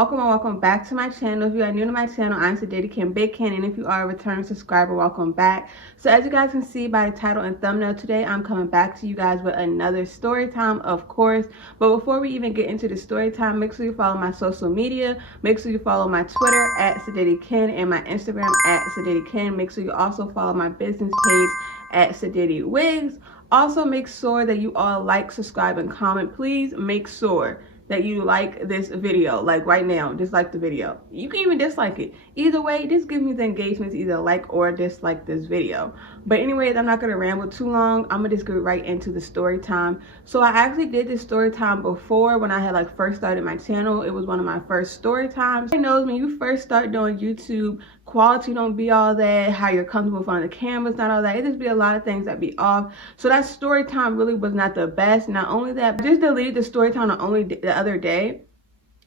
welcome back to my channel. If you are new to my channel, I'm Zodiac and if you are a returning subscriber, welcome back. So as you guys can see by the title and thumbnail, today I'm coming back to you guys with another story time, of course. But before we even get into the story time, make sure you follow my social media. Make sure you follow my Twitter at Zodiac and my Instagram at Zodiac. Make sure you also follow my business page at Zodiac Wigs. Also make sure that you all like, subscribe, and comment. Please make sure that you like this video, like right now, just like the video. You can even dislike it. Either way, just give me the engagements, either like or dislike this video. But anyways, I'm not gonna ramble too long. I'm gonna just get right into the story time. So I actually did this story time before when I had like first started my channel. It was one of my first story times. Everybody knows when you first start doing YouTube, quality don't be all that, how you're comfortable in front of the camera's not all that. It just be a lot of things that be off. So that story time really was not the best. Not only that, I just deleted the story time the other day.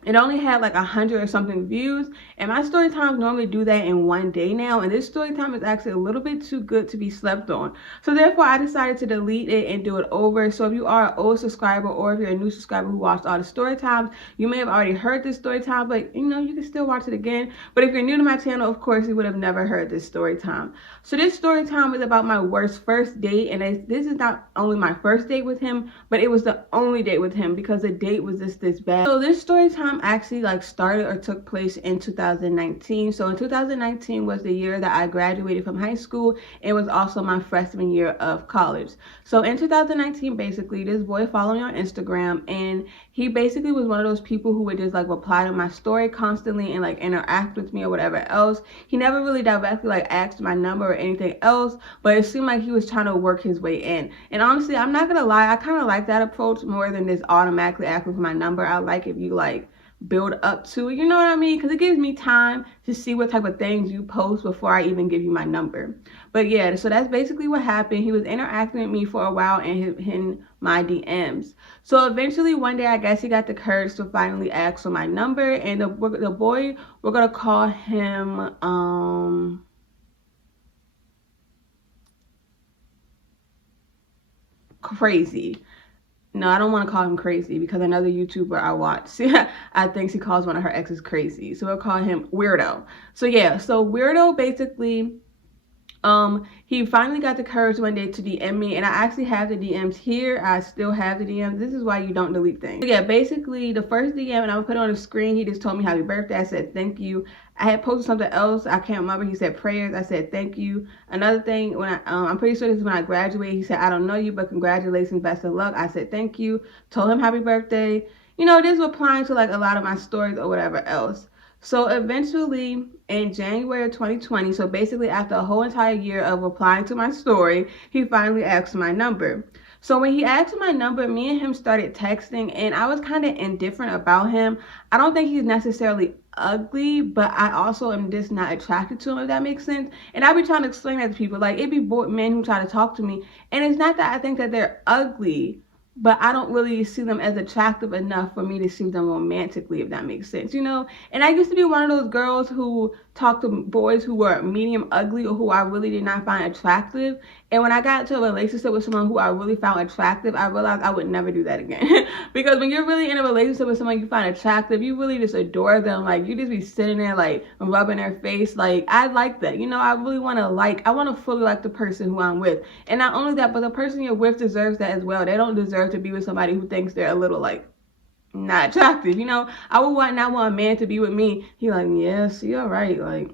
It only had like 100 or something views, and my story times normally do that in one day now, and this story time is actually a little bit too good to be slept on. So therefore I decided to delete it and do it over. So if you are an old subscriber or if you're a new subscriber who watched all the story times, you may have already heard this story time, but you know, you can still watch it again. But if you're new to my channel, of course you would have never heard this story time. So this story time is about my worst first date, and this is not only my first date with him, but it was the only date with him because the date was just this bad. So this story time actually like started or took place in 2019. So in 2019 was the year that I graduated from high school. It was also my freshman year of college. So in 2019, basically this boy followed me on Instagram, and he basically was one of those people who would just like reply to my story constantly and like interact with me or whatever else. He never really directly like asked my number or anything else, but it seemed like he was trying to work his way in. And honestly, I'm not gonna lie, I kind of like that approach more than just automatically asking for my number. I like if you like build up to it, you know what I mean? Because it gives me time to see what type of things you post before I even give you my number. But yeah, so that's basically what happened. He was interacting with me for a while and in my DMs. So eventually one day, I guess he got the courage to finally ask for my number, and the boy, we're gonna call him Crazy. No, I don't want to call him Crazy because another YouTuber I watch, I think she calls one of her exes Crazy. So we'll call him Weirdo. So yeah, so Weirdo basically, he finally got the courage one day to DM me, and I actually have the DMs here. I still have the DMs. This is why you don't delete things. So yeah, basically the first DM, and I'm gonna put it on the screen, he just told me happy birthday. I said thank you. I had posted something else, I can't remember. He said prayers. I said thank you. Another thing, when I'm pretty sure this is when I graduated, he said I don't know you, but congratulations, best of luck. I said thank you, told him happy birthday. You know, this was applying to like a lot of my stories or whatever else. So eventually in January of 2020, so basically after a whole entire year of replying to my story, he finally asked my number. So when he asked my number, me and him started texting, and I was kind of indifferent about him. I don't think he's necessarily ugly, but I also am just not attracted to him, if that makes sense. And I be trying to explain that to people. Like, it be men who try to talk to me, and it's not that I think that they're ugly, but I don't really see them as attractive enough for me to see them romantically, if that makes sense, you know? And I used to be one of those girls who talked to boys who were medium ugly or who I really did not find attractive. And when I got into a relationship with someone who I really found attractive, I realized I would never do that again. Because when you're really in a relationship with someone you find attractive, you really just adore them. Like, you just be sitting there like rubbing their face. Like, I like that, you know? I really want to fully like the person who I'm with. And not only that, but the person you're with deserves that as well. They don't deserve to be with somebody who thinks they're a little like not attractive, you know? I would not want a man to be with me. He like, yeah, she all right, like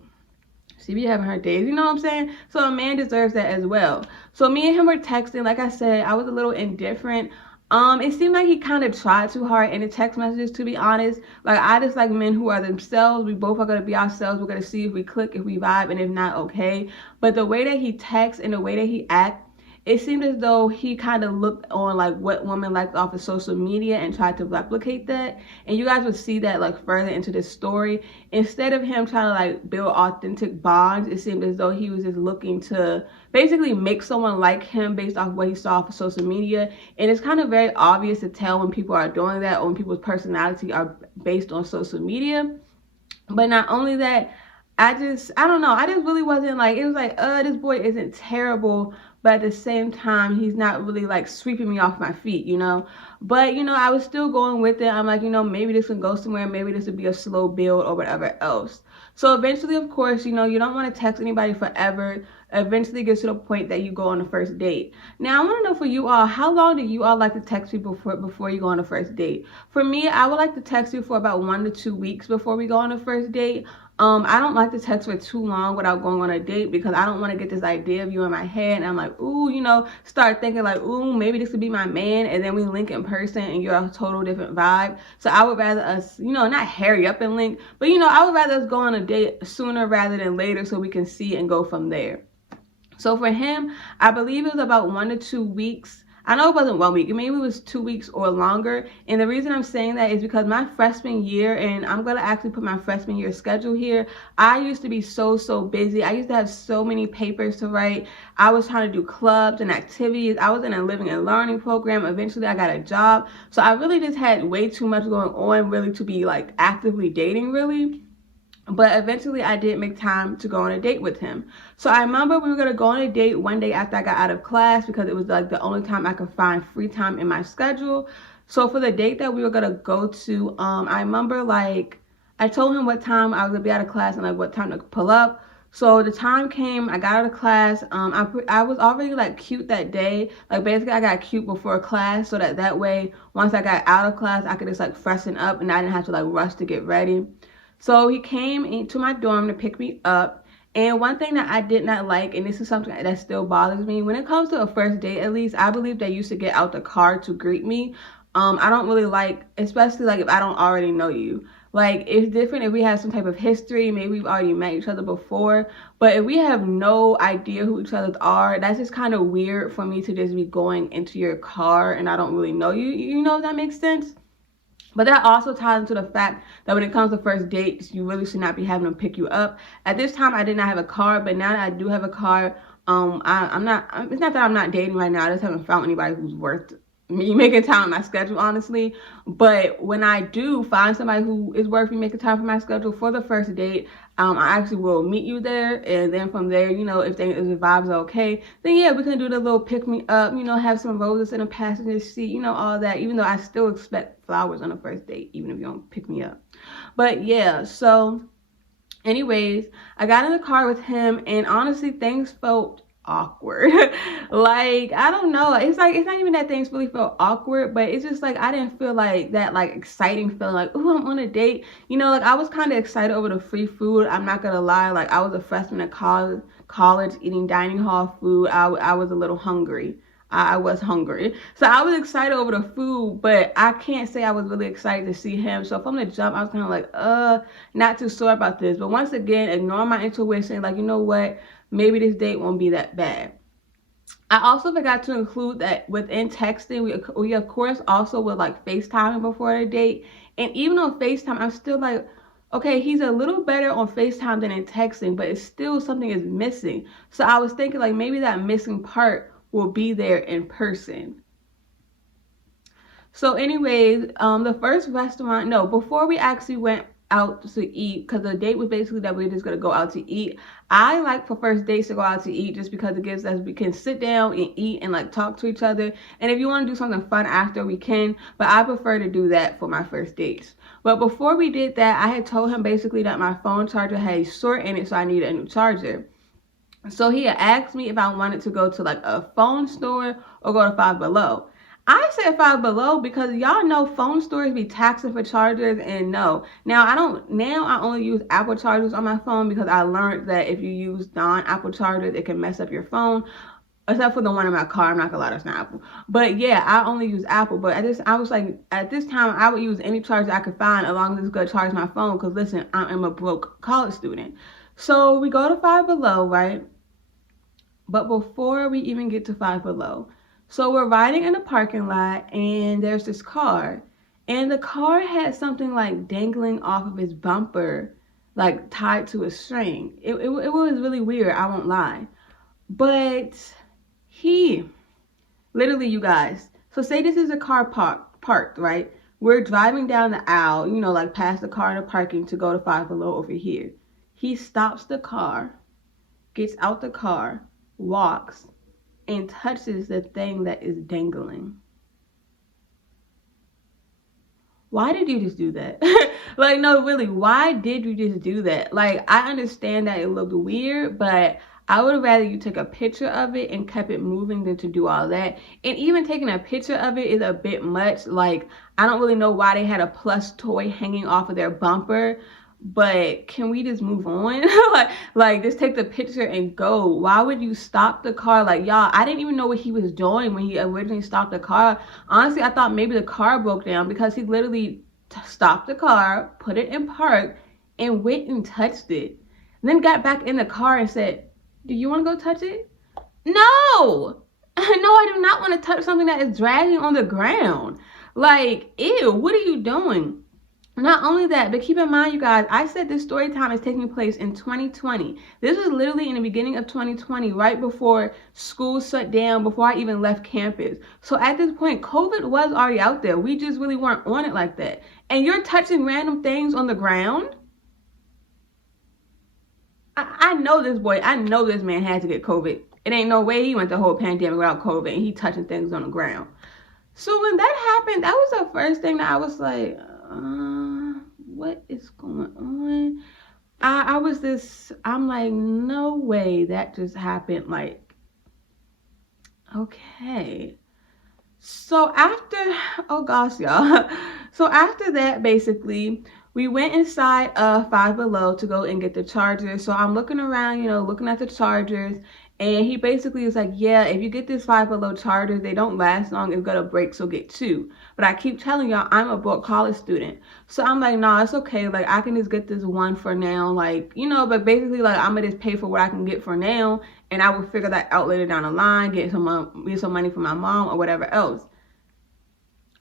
she be having her days, you know what I'm saying? So a man deserves that as well. So me and him were texting. Like I said, I was a little indifferent. It seemed like he kind of tried too hard in the text messages, to be honest. Like, I just like men who are themselves. We both are going to be ourselves. We're going to see if we click, if we vibe, and if not, okay. But the way that he texts and the way that he acts, it seemed as though he kind of looked on like what women liked off of social media and tried to replicate that. And you guys would see that like further into the story. Instead of him trying to like build authentic bonds, it seemed as though he was just looking to basically make someone like him based off what he saw off of social media. And it's kind of very obvious to tell when people are doing that or when people's personality are based on social media. But not only that, I don't know, I just really wasn't like, it was like, this boy isn't terrible, but at the same time, he's not really like sweeping me off my feet, you know. But you know, I was still going with it. I'm like, you know, maybe this can go somewhere, maybe this would be a slow build or whatever else. So eventually, of course, you know, you don't want to text anybody forever. Eventually gets to the point that you go on the first date. Now I want to know for you all, how long do you all like to text people for before you go on the first date? For me, I would like to text you for about 1 to 2 weeks before we go on the first date. I don't like to text for too long without going on a date, because I don't want to get this idea of you in my head and I'm like, ooh, you know, start thinking like, ooh, maybe this could be my man, and then we link in person and you're a total different vibe. So I would rather us, you know, not hurry up and link, but you know, I would rather us go on a date sooner rather than later so we can see and go from there. So for him, I believe it was about 1 to 2 weeks. I know it wasn't 1 week, maybe it was 2 weeks or longer. And the reason I'm saying that is because my freshman year, and I'm going to actually put my freshman year schedule here, I used to be so busy. I used to have so many papers to write. I was trying to do clubs and activities. I was in a living and learning program. Eventually I got a job. So I really just had way too much going on really to be like actively dating really. But eventually I did make time to go on a date with him. So I remember we were going to go on a date one day after I got out of class, because it was like the only time I could find free time in my schedule. So for the date that we were going to go to, I remember like I told him what time I was going to be out of class and like what time to pull up. So the time came, I got out of class. I was already like cute that day. Like basically I got cute before class so that way once I got out of class I could just like freshen up and I didn't have to like rush to get ready. So he came into my dorm to pick me up. And one thing that I did not like, and this is something that still bothers me, when it comes to a first date, at least, I believe they used to get out the car to greet me. I don't really like, especially like if I don't already know you. Like, it's different if we have some type of history, maybe we've already met each other before. But if we have no idea who each other are, that's just kind of weird for me to just be going into your car and I don't really know you. You know if that makes sense? But that also ties into the fact that when it comes to first dates, you really should not be having them pick you up. At this time, I did not have a car, but now that I do have a car, I'm not, it's not that I'm not dating right now. I just haven't found anybody who's worth me making time on my schedule, honestly. But when I do find somebody who is worth me making time for my schedule for the first date, I actually will meet you there, and then from there, you know, if the vibes are okay, then yeah, we can do the little pick me up, you know, have some roses in a passenger seat, you know, all that, even though I still expect flowers on a first date, even if you don't pick me up. But yeah, so anyways, I got in the car with him, and honestly, things felt awkward. Like, I don't know, it's like, it's not even that things really felt awkward, but it's just like I didn't feel like that like exciting feeling like, oh, I'm on a date, you know. Like I was kind of excited over the free food, I'm not gonna lie. Like I was a freshman at college eating dining hall food. I was a little hungry. I was hungry, so I was excited over the food, but I can't say I was really excited to see him. So from the jump I was kind of like not too sure about this. But once again, ignore my intuition, like, you know what, maybe this date won't be that bad. I also forgot to include that within texting, we of course also would like FaceTiming before the date. And even on FaceTime, I'm still like, okay, he's a little better on FaceTime than in texting, but it's still something is missing. So I was thinking like maybe that missing part will be there in person. So anyways, the first restaurant, no, before we actually went out to eat, because the date was basically that we we're just going to go out to eat. I like for first dates to go out to eat just because it gives us, we can sit down and eat and like talk to each other. And if you want to do something fun after, we can, but I prefer to do that for my first dates. But before we did that, I had told him basically that my phone charger had a short in it, so I needed a new charger. So he had asked me if I wanted to go to like a phone store or go to Five Below. I said Five Below because y'all know phone stores be taxing for chargers, and no. Now I only use Apple chargers on my phone because I learned that if you use non-Apple chargers, it can mess up your phone. Except for the one in my car, I'm not gonna lie, that's not Apple. But yeah, I only use Apple. But I was like, at this time, I would use any charger I could find as long as it's gonna charge my phone. Because listen, I am a broke college student. So we go to Five Below, right? But before we even get to Five Below, so we're riding in a parking lot and there's this car. And the car had something like dangling off of his bumper, like tied to a string. It was really weird, I won't lie. But he, literally, you guys, so say this is a car parked, right? We're driving down the aisle, you know, like past the car in the parking to go to Five Below over here. He stops the car, gets out the car, walks, and touches the thing that is dangling. Why did you just do that? Like, no, really, why did you just do that? Like, I understand that it looked weird, but I would rather you took a picture of it and kept it moving than to do all that. And even taking a picture of it is a bit much. Like, I don't really know why they had a plush toy hanging off of their bumper, but can we just move on? like just take the picture and go. Why would you stop the car? Like, y'all, I didn't even know what he was doing when he originally stopped the car. Honestly, I thought maybe the car broke down, because he literally stopped the car, put it in park, and went and touched it. And then got back in the car and said, do you want to go touch it? No. No, I do not want to touch something that is dragging on the ground. Like, ew, what are you doing? Not only that, but keep in mind, you guys, I said this story time is taking place in 2020. This was literally in the beginning of 2020, right before school shut down, before I even left campus. So at this point, COVID was already out there. We just really weren't on it like that. And you're touching random things on the ground? I know this boy, I know this man had to get COVID. It ain't no way he went the whole pandemic without COVID and he touching things on the ground. So when that happened, that was the first thing that I was like, what is going on? I'm like, no way that just happened. Like, okay. So after, oh gosh, y'all. So after that, basically, we went inside Five Below to go and get the chargers. So I'm looking around, looking at the chargers. And he basically was like, yeah, if you get this Five Below chargers, they don't last long. It's gonna break, so get two. But I keep telling y'all, I'm a broke college student. So I'm like, nah, it's okay. Like, I can just get this one for now. Like, but basically, like, I'm gonna just pay for what I can get for now. And I will figure that out later down the line, get some money from my mom or whatever else.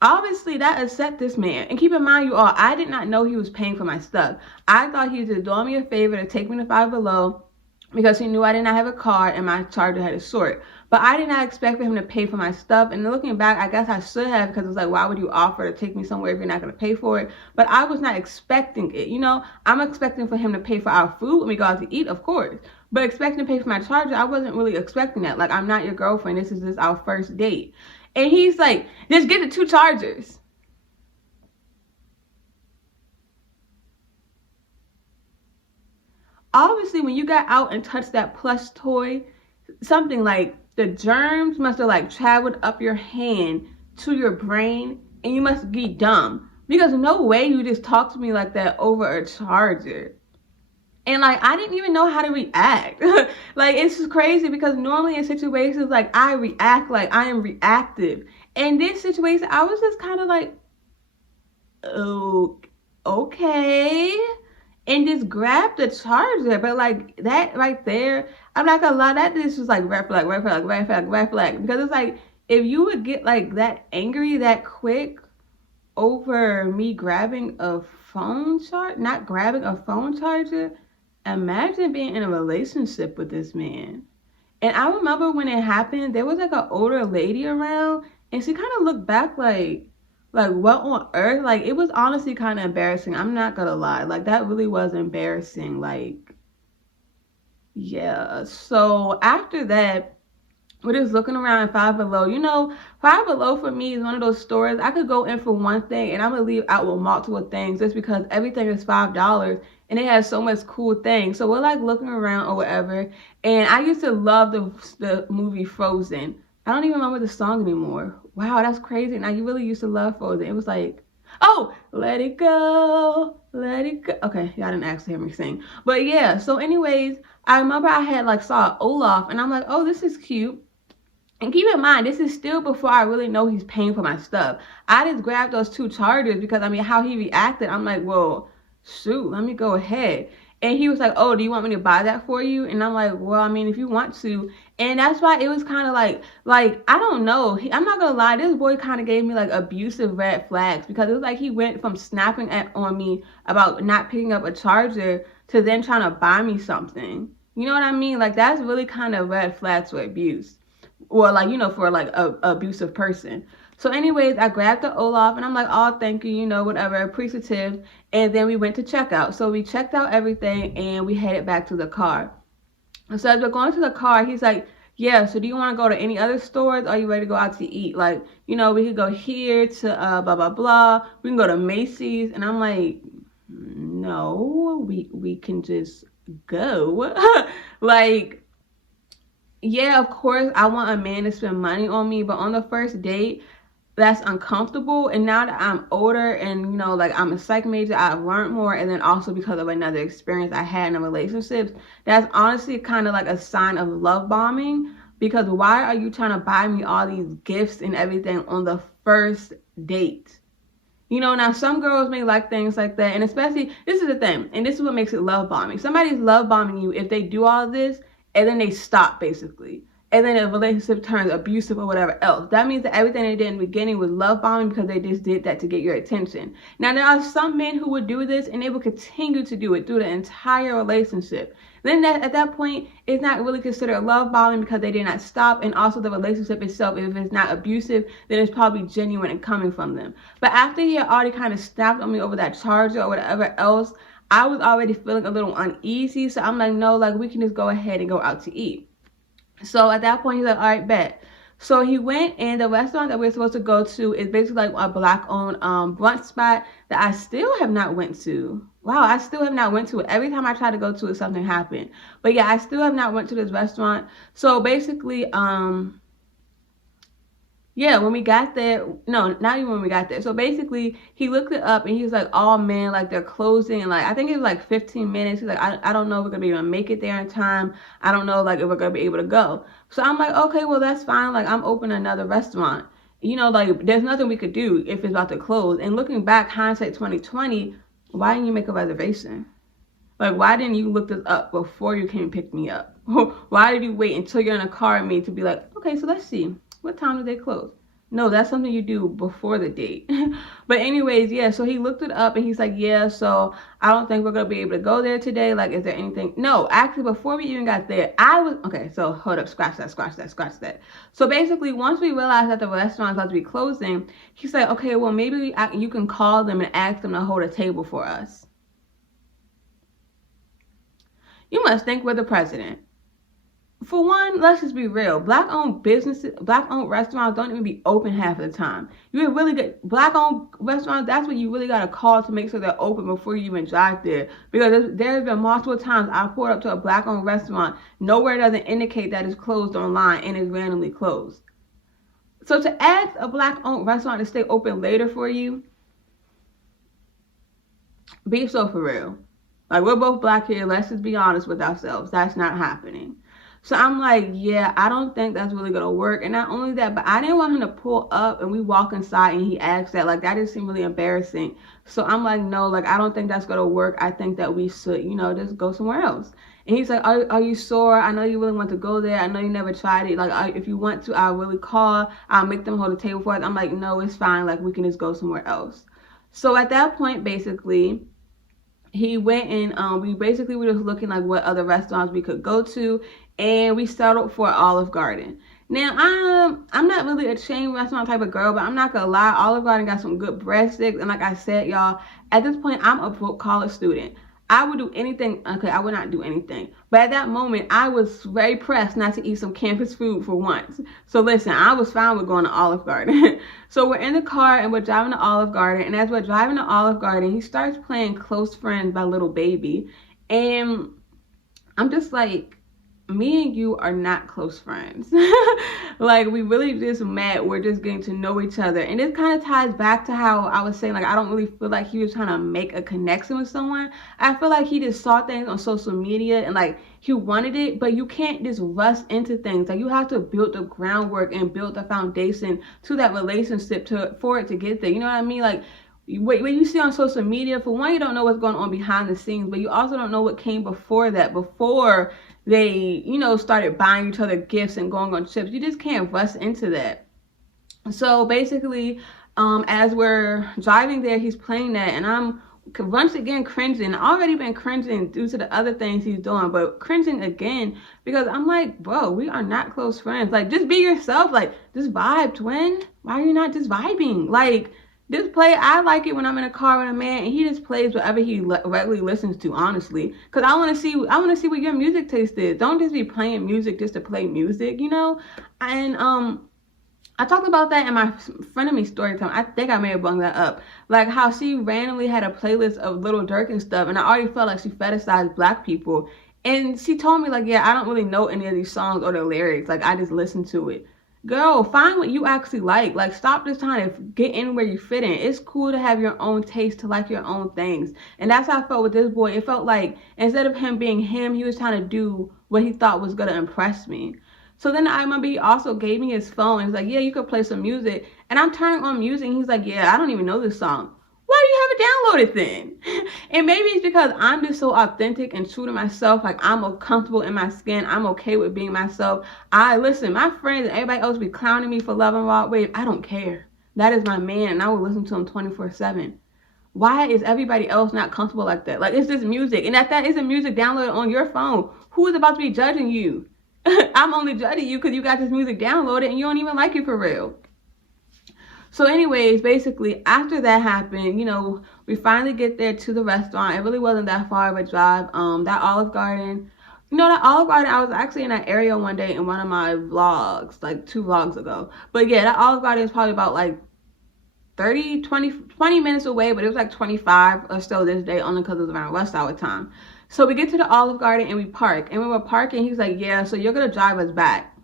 Obviously, that upset this man. And keep in mind, you all, I did not know he was paying for my stuff. I thought he was just doing me a favor to take me to Five Below, because he knew I did not have a car and my charger had a short. But I did not expect for him to pay for my stuff. And looking back, I guess I should have, because it's like, why would you offer to take me somewhere if you're not going to pay for it? But I was not expecting it. I'm expecting for him to pay for our food when we go out to eat, of course. But expecting to pay for my charger, I wasn't really expecting that. Like, I'm not your girlfriend. This is just our first date. And he's like, just get the two chargers. Obviously, when you got out and touched that plush toy, something like the germs must have like traveled up your hand to your brain, and you must be dumb, because no way you just talk to me like that over a charger. And like, I didn't even know how to react. Like, it's just crazy, because normally in situations like I react like I am reactive. In this situation, I was just kind of like, oh, okay. And just grab the charger. But like, that right there, I'm not gonna lie, that this was like red flag, red flag, red flag, red flag. Because it's like, if you would get like that angry that quick over me grabbing a phone charger, not grabbing a phone charger, imagine being in a relationship with this man. And I remember when it happened, there was like an older lady around, and she kind of looked back like what on earth? Like, it was honestly kind of embarrassing. I'm not gonna lie. Like, that really was embarrassing. Like, yeah. So after that, we're just looking around Five Below. Five Below for me is one of those stores I could go in for one thing and I'm gonna leave out with multiple things, just because everything is $5 and it has so much cool things. So we're like looking around or whatever. And I used to love the movie Frozen. I don't even remember the song anymore. Wow, that's crazy. Now you really used to love Frozen. It was like, oh, let it go, let it go. Okay, y'all didn't actually hear me sing. But yeah, so anyways, I remember I had like saw Olaf and I'm like, oh, this is cute. And keep in mind, this is still before I really know he's paying for my stuff. I just grabbed those two chargers because, how he reacted, I'm like, well, shoot, let me go ahead. And he was like, oh, do you want me to buy that for you? And I'm like, well, if you want to. And that's why it was kind of like, I don't know. I'm not going to lie. This boy kind of gave me like abusive red flags, because it was like he went from snapping on me about not picking up a charger to then trying to buy me something. You know what I mean? Like, that's really kind of red flags for abuse. Or like, for like a abusive person. So anyways, I grabbed the Olaf and I'm like, oh, thank you, whatever, appreciative. And then we went to checkout. So we checked out everything and we headed back to the car. And so as we're going to the car, he's like, yeah, so do you want to go to any other stores? Or are you ready to go out to eat? Like, you know, we could go here to blah blah blah. We can go to Macy's. And I'm like, no, we can just go. Like, yeah, of course I want a man to spend money on me, but on the first date, that's uncomfortable. And now that I'm older and, you know, like I'm a psych major, I've learned more. And then also because of another experience I had in a relationship, that's honestly kind of like a sign of love bombing. Because why are you trying to buy me all these gifts and everything on the first date? You know, now some girls may like things like that. And especially, this is the thing, and this is what makes it love bombing. Somebody's love bombing you if they do all this and then they stop, basically. And then the relationship turns abusive or whatever else. That means that everything they did in the beginning was love bombing because they just did that to get your attention. Now, there are some men who would do this and they will continue to do it through the entire relationship. Then at that point, it's not really considered love bombing because they did not stop. And also the relationship itself, if it's not abusive, then it's probably genuine and coming from them. But after he had already kind of snapped on me over that charger or whatever else, I was already feeling a little uneasy. So I'm like, no, like we can just go ahead and go out to eat. So at that point, he's like, all right, bet. So he went, and the restaurant that we're supposed to go to is basically like a Black-owned brunch spot that I still have not went to. Wow, I still have not went to it. Every time I try to go to it, something happened. But yeah, I still have not went to this restaurant. So basically, yeah, when we got there, no, not even when we got there. So basically, he looked it up and he was like, oh man, like they're closing. And like, I think it was like 15 minutes. He's like, I don't know if we're going to be able to make it there in time. I don't know like if we're going to be able to go. So I'm like, okay, well, that's fine. Like I'm opening another restaurant. You know, like there's nothing we could do if it's about to close. And looking back, hindsight 2020, why didn't you make a reservation? Like, why didn't you look this up before you came and pick me up? Why did you wait until you're in a car with me to be like, okay, so let's see. What time do they close? No, that's something you do before the date. But anyways, yeah, so he looked it up and he's like, yeah, so I don't think we're going to be able to go there today. Like, is there anything? No, actually, before we even got there, okay, so hold up, scratch that. So basically, once we realized that the restaurant was about to be closing, he's like, okay, well, maybe you can call them and ask them to hold a table for us. You must think we're the president. For one, let's just be real. Black-owned businesses, Black-owned restaurants don't even be open half of the time. You really good Black-owned restaurants. That's what you really got to call to make sure they're open before you even drive there. Because there's been multiple times I pulled up to a Black-owned restaurant, nowhere doesn't indicate that it's closed online and it's randomly closed. So to ask a Black-owned restaurant to stay open later for you, be so for real. Like, we're both Black here. Let's just be honest with ourselves. That's not happening. So I'm like, yeah, I don't think that's really going to work. And not only that, but I didn't want him to pull up and we walk inside and he asks that. Like, that just seemed really embarrassing. So I'm like, no, like, I don't think that's going to work. I think that we should, you know, just go somewhere else. And he's like, are you sure? I know you really want to go there. I know you never tried it. Like, if you want to, I'll really call. I'll make them hold a table for us. I'm like, no, it's fine. Like, we can just go somewhere else. So at that point, basically, he went and we basically were just looking like what other restaurants we could go to, and we settled for Olive Garden. Now, I'm not really a chain restaurant type of girl, but I'm not gonna lie, Olive Garden got some good breadsticks, and like I said, y'all, at this point, I'm a broke college student. I would do anything. Okay, I would not do anything. But at that moment, I was very pressed not to eat some campus food for once. So listen, I was fine with going to Olive Garden. So we're in the car and we're driving to Olive Garden. And as we're driving to Olive Garden, he starts playing Close Friends by Lil Baby. And I'm just like, me and you are not close friends. Like, we really just met. We're just getting to know each other. And this kind of ties back to how I was saying, like, I don't really feel like he was trying to make a connection with someone. I feel like he just saw things on social media and like he wanted it, but you can't just rush into things. Like, you have to build the groundwork and build the foundation to that relationship for it to get there. You know what I mean? Like, what you see on social media, for one, you don't know what's going on behind the scenes, but you also don't know what came before that, before they, you know, started buying each other gifts and going on trips. You just can't rush into that. So basically, as we're driving there, he's playing that, and I'm once again cringing. I've already been cringing due to the other things he's doing, but cringing again because I'm like, bro, we are not close friends. Like, just be yourself. Like, just vibe, twin. Why are you not just vibing? Like, Just play. I like it when I'm in a car with a man and he just plays whatever he regularly listens to, honestly. Because I want to see what your music taste is. Don't just be playing music just to play music, you know? And I talked about that in my friend of me story time. I think I may have brought that up. Like how she randomly had a playlist of Little Durk and stuff, and I already felt like she fetishized black people. And she told me like, yeah, I don't really know any of these songs or the lyrics. Like I just listen to it. Girl, find what you actually like. Like stop just trying to get in where you fit in. It's cool to have your own taste, to like your own things. And that's how I felt with this boy. It felt like instead of him being him, he was trying to do what he thought was gonna impress me. So then I remember he also gave me his phone and was like, yeah, you could play some music. And I'm turning on music and he's like, yeah, I don't even know this song. Why do you have it downloaded then? And maybe it's because I'm just so authentic and true to myself. Like I'm comfortable in my skin. I'm okay with being myself. Listen, my friends and everybody else be clowning me for loving Rod Wave. I don't care. That is my man and I will listen to him 24/7. Why is everybody else not comfortable like that? Like it's just music. And that isn't music downloaded on your phone. Who is about to be judging you? I'm only judging you because you got this music downloaded and you don't even like it for real. So anyways, basically after that happened, you know, we finally get there to the restaurant. It really wasn't that far of a drive. That Olive Garden, that Olive Garden, I was actually in that area one day in one of my vlogs, like 2 vlogs ago. But yeah, that Olive Garden is probably about like 20 minutes away, but it was like 25 or so this day only because it was around rush hour time. So we get to the Olive Garden and we park. And when we're parking, he's like, yeah, so you're going to drive us back.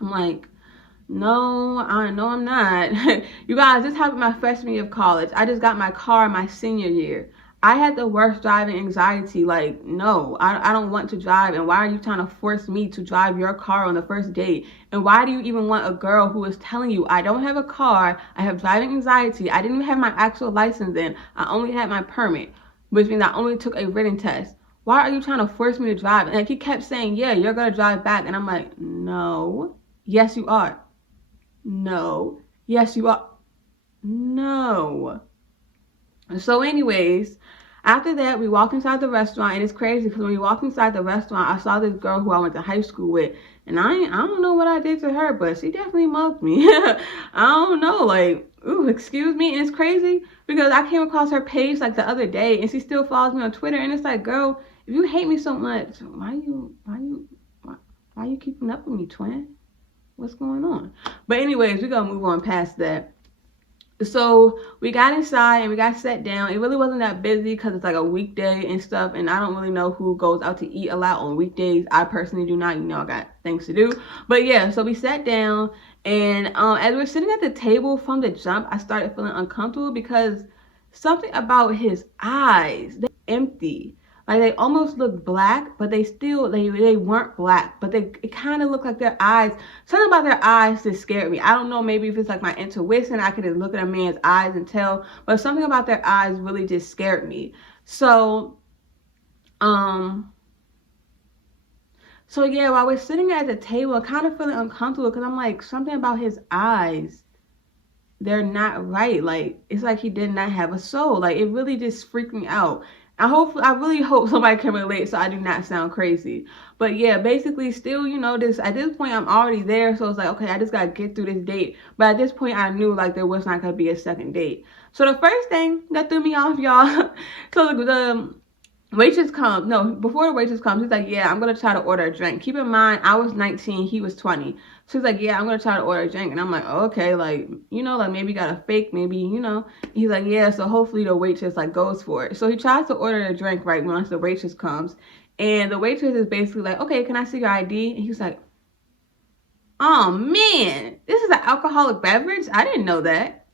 I'm like, no, I'm not. You guys, this happened my freshman year of college. I just got my car my senior year. I had the worst driving anxiety. Like, no, I don't want to drive. And why are you trying to force me to drive your car on the first date? And why do you even want a girl who is telling you, I don't have a car, I have driving anxiety, I didn't even have my actual license in, I only had my permit, which means I only took a written test. Why are you trying to force me to drive? And like, he kept saying, yeah, you're going to drive back. And I'm like, no, yes, you are. No, yes, you are. No. So anyways, after that, we walk inside the restaurant, and it's crazy because when we walked inside the restaurant, I saw this girl who I went to high school with, and I don't know what I did to her, but she definitely mugged me. I don't know, like, ooh, excuse me. And it's crazy because I came across her page like the other day, and she still follows me on Twitter, and it's like, girl, if you hate me so much, why you keeping up with me, twin? What's going on? But anyways, we're gonna move on past that. So we got inside and we got sat down. It really wasn't that busy because it's like a weekday and stuff, and I don't really know who goes out to eat a lot on weekdays. I personally do not. I got things to do. But yeah, so we sat down, and as we're sitting at the table from the jump, I started feeling uncomfortable because something about his eyes, they're empty. Like they almost look black, but they weren't black, but it kind of looked like their eyes. Something about their eyes just scared me. I don't know, maybe if it's like my intuition, I could just look at a man's eyes and tell, but something about their eyes really just scared me. So yeah, while we're sitting at the table, I'm kind of feeling uncomfortable because I'm like, something about his eyes, they're not right. Like it's like he did not have a soul. Like it really just freaked me out. I really hope somebody can relate so I do not sound crazy. But yeah, basically still, at this point I'm already there. So it's like, okay, I just got to get through this date. But at this point I knew like there was not going to be a second date. So the first thing that threw me off, y'all, so the waitress comes. No, before the waitress comes, he's like, yeah, I'm going to try to order a drink. Keep in mind, I was 19, he was 20. So he's like, yeah, I'm going to try to order a drink. And I'm like, oh, okay, like, like maybe got a fake, maybe, He's like, yeah, so hopefully the waitress like goes for it. So he tries to order a drink right once the waitress comes. And the waitress is basically like, okay, can I see your ID? And he's like, oh man, this is an alcoholic beverage? I didn't know that.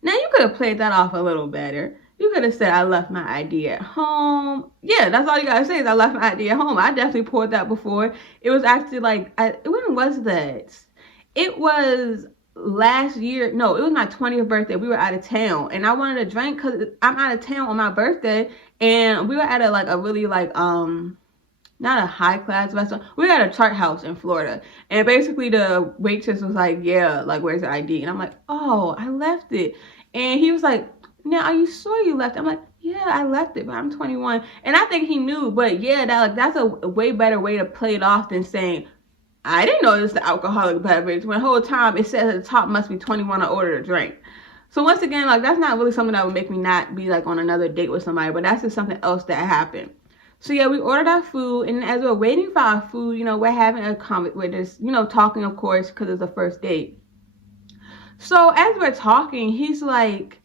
Now you could have played that off a little better. You could have said, I left my ID at home. Yeah, that's all you gotta say is I left my ID at home. I definitely poured that before. It was actually like, when was that? It was last year. No, it was my 20th birthday. We were out of town and I wanted a drink because I'm out of town on my birthday. And we were at a really like, not a high class restaurant. We were at a chart house in Florida. And basically the waitress was like, yeah, like, where's your ID? And I'm like, oh, I left it. And he was like, now, are you sure you left it? I'm like, yeah, I left it, but I'm 21. And I think he knew, but yeah, that's a way better way to play it off than saying, I didn't know this the alcoholic beverage when the whole time it says at the top must be 21 or older to drink. So once again, like that's not really something that would make me not be like on another date with somebody, but that's just something else that happened. So yeah, we ordered our food, and as we're waiting for our food, you know, we're having a comment, we're just, you know, talking, of course, because it's the first date. So as we're talking, he's like,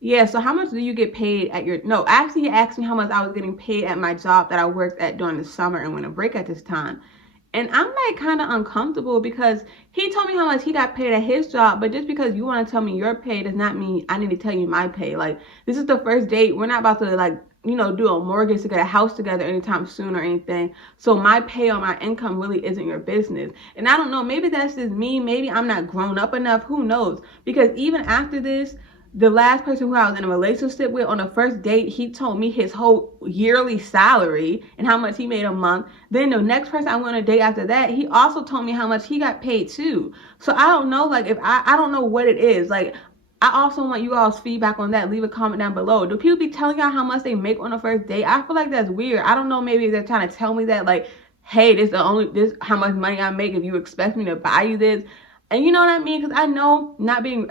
yeah, so how much do you get paid at your, no, actually he asked me how much I was getting paid at my job that I worked at during the summer and winter break at this time. And I'm like kind of uncomfortable because he told me how much he got paid at his job, but just because you want to tell me your pay does not mean I need to tell you my pay. Like, this is the first date. We're not about to, like, you know, do a mortgage to get a house together anytime soon or anything. So my pay or my income really isn't your business. And I don't know, maybe that's just me. Maybe I'm not grown up enough. Who knows? Because even after this, the last person who I was in a relationship with on the first date, he told me his whole yearly salary and how much he made a month. Then the next person I went on a date after that, he also told me how much he got paid too. So I don't know, like, if I don't know what it is. Like, I also want you all's feedback on that. Leave a comment down below. Do people be telling y'all how much they make on the first date? I feel like that's weird. I don't know, maybe they're trying to tell me that, like, hey, this how much money I make if you expect me to buy you this. And you know what I mean? Because I know, not being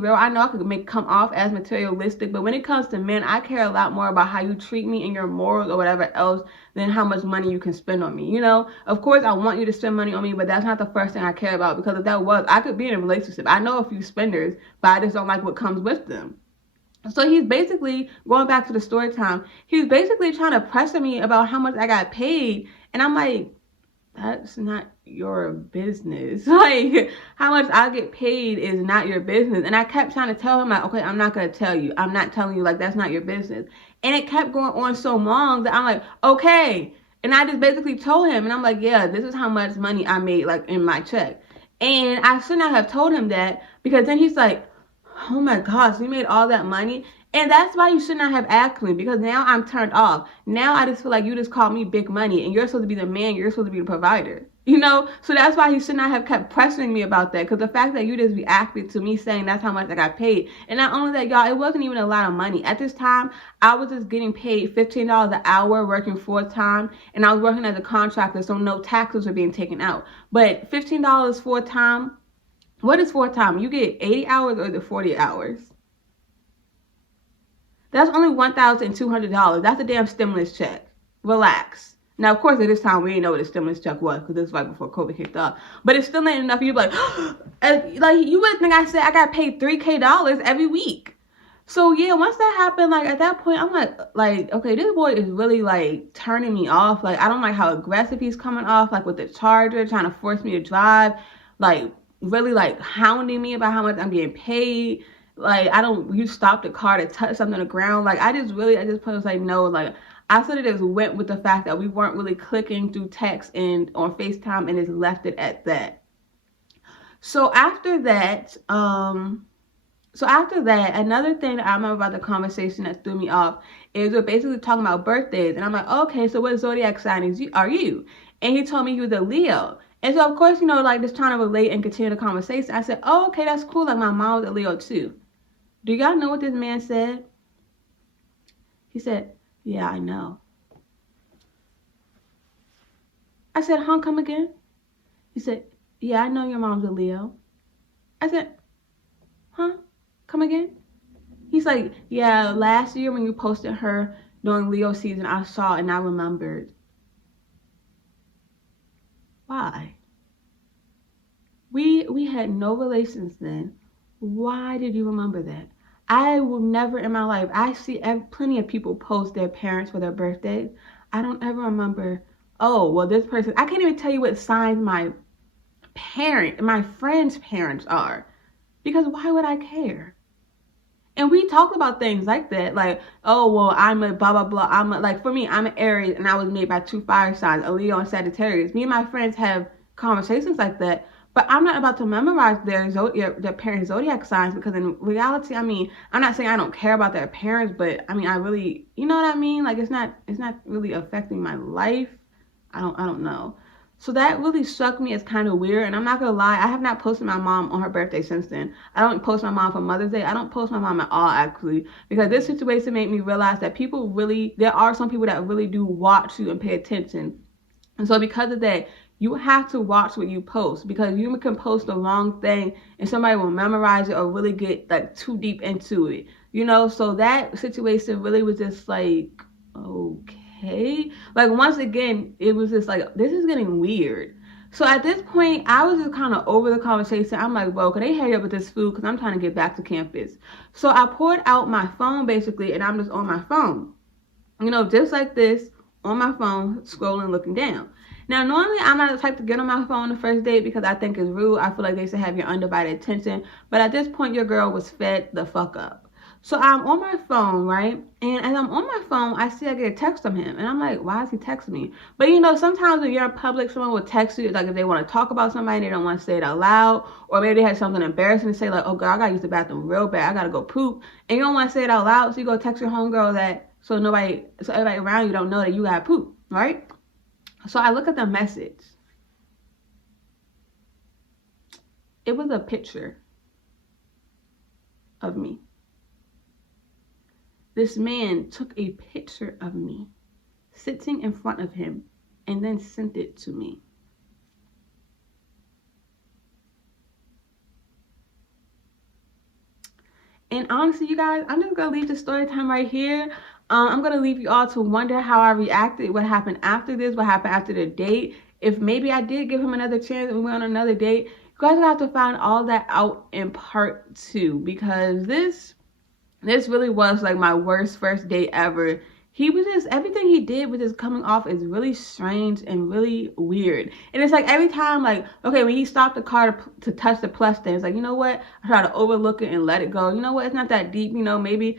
real, I know I could come off as materialistic, but when it comes to men, I care a lot more about how you treat me and your morals or whatever else than how much money you can spend on me. You know, of course I want you to spend money on me, but that's not the first thing I care about, because if that was, I could be in a relationship. I know a few spenders, but I just don't like what comes with them. So he's basically, going back to the story time, he's basically trying to pressure me about how much I got paid, and I'm like, that's not your business. Like, how much I get paid is not your business. And I kept trying to tell him, like, okay, I'm not going to tell you. I'm not telling you, like, that's not your business. And it kept going on so long that I'm like, okay. And I just basically told him, and I'm like, yeah, this is how much money I made, like, in my check. And I should not have told him that, because then he's like, oh my gosh, you made all that money? And that's why you should not have asked me, because now I'm turned off. Now I just feel like you just called me big money, and you're supposed to be the man, you're supposed to be the provider. You know? So that's why he should not have kept pressuring me about that, because the fact that you just reacted to me saying that's how much I got paid. And not only that, y'all, it wasn't even a lot of money. At this time, I was just getting paid $15 an hour working full-time, and I was working as a contractor, so no taxes were being taken out. But $15 full-time, what is full-time? You get 80 hours or the 40 hours? That's only $1,200. That's a damn stimulus check. Relax. Now, of course, at this time, we didn't know what a stimulus check was, because this was right before COVID kicked off. But it still ain't enough for you to be like, you would think I said I got paid $3,000 every week. So, yeah, once that happened, like, at that point, I'm like, okay, this boy is really, like, turning me off. Like, I don't like how aggressive he's coming off, like, with the charger, trying to force me to drive. Like, really, like, hounding me about how much I'm getting paid. Like, you stopped the car to touch something on the ground. Like, I just was like, no, like, I sort of just went with the fact that we weren't really clicking through text and on FaceTime, and just left it at that. So after that, another thing that I remember about the conversation that threw me off is we're basically talking about birthdays. And I'm like, okay, so what zodiac sign are you? And he told me he was a Leo. And so, of course, you know, like, just trying to relate and continue the conversation. I said, oh, okay, that's cool. Like, my mom was a Leo, too. Do y'all know what this man said? He said, yeah, I know. I said, huh, come again? He said, yeah, I know your mom's a Leo. I said, huh, come again? He's like, yeah, last year when you posted her during Leo season, I saw and I remembered. Why? We had no relations then. Why did you remember that? I will never in my life, I see plenty of people post their parents for their birthdays. I don't ever remember, oh, well, this person, I can't even tell you what signs my friend's parents are, because why would I care? And we talked about things like that, like, oh, well, I'm a blah, blah, blah. Like, for me, I'm an Aries, and I was made by 2 fire signs, a Leo and Sagittarius. Me and my friends have conversations like that, but I'm not about to memorize their parents' zodiac signs, because in reality, I mean, I'm not saying I don't care about their parents, but I mean, I really, you know what I mean? Like, it's not really affecting my life. I don't know. So that really struck me as kind of weird. And I'm not gonna lie, I have not posted my mom on her birthday since then. I don't post my mom for Mother's Day. I don't post my mom at all, actually, because this situation made me realize that there are some people that really do watch you and pay attention. And so because of that, You have to watch what you post, because you can post the wrong thing and somebody will memorize it or really get like too deep into it, you know? So that situation really was just like, okay. Like, once again, it was just like, this is getting weird. So at this point, I was just kind of over the conversation. I'm like, well, can they hurry up with this food? Because I'm trying to get back to campus. So I pulled out my phone basically, and I'm just on my phone, you know, just like this, on my phone, scrolling, looking down. Now, normally I'm not the type to get on my phone the first date because I think it's rude. I feel like they should have your undivided attention. But at this point, your girl was fed the fuck up. So I'm on my phone, right? And as I'm on my phone, I see I get a text from him. And I'm like, why is he texting me? But you know, sometimes when you're in public, someone will text you, like if they want to talk about somebody and they don't want to say it out loud. Or maybe they have something embarrassing to say, like, oh, girl, I got to use the bathroom real bad. I got to go poop. And you don't want to say it out loud. So you go text your homegirl that, so everybody around you don't know that you got poop, right? So I look at the message. It was a picture of me. This man took a picture of me sitting in front of him and then sent it to me. And honestly, you guys, I'm just going to leave the story time right here. I'm going to leave you all to wonder how I reacted, what happened after this, what happened after the date. If maybe I did give him another chance and we went on another date. You guys will have to find all that out in part 2, because this really was like my worst first date ever. He was just, everything he did was just coming off as really strange and really weird. And it's like every time, like, okay, when he stopped the car to touch the plus thing, it's like, you know what? I try to overlook it and let it go. You know what? It's not that deep. You know, maybe,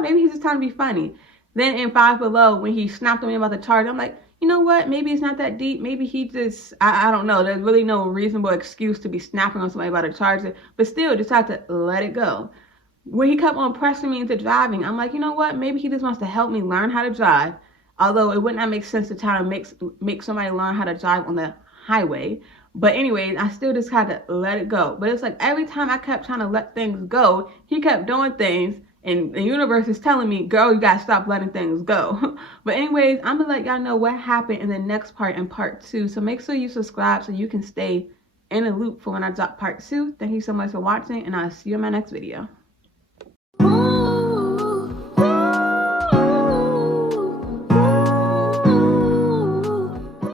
maybe he's just trying to be funny. Then in Five Below, when he snapped on me about the charge, I'm like, you know what? Maybe it's not that deep. Maybe he just, I don't know. There's really no reasonable excuse to be snapping on somebody about a charger. But still, just have to let it go. When he kept on pressing me into driving, I'm like, you know what? Maybe he just wants to help me learn how to drive. Although it would not make sense to try to make somebody learn how to drive on the highway. But anyways, I still just had to let it go. But it's like every time I kept trying to let things go, he kept doing things. And the universe is telling me, girl, you gotta stop letting things go. But anyways, I'm gonna let y'all know what happened in the next part, in part 2. So make sure you subscribe so you can stay in the loop for when I drop part 2. Thank you so much for watching, and I'll see you in my next video.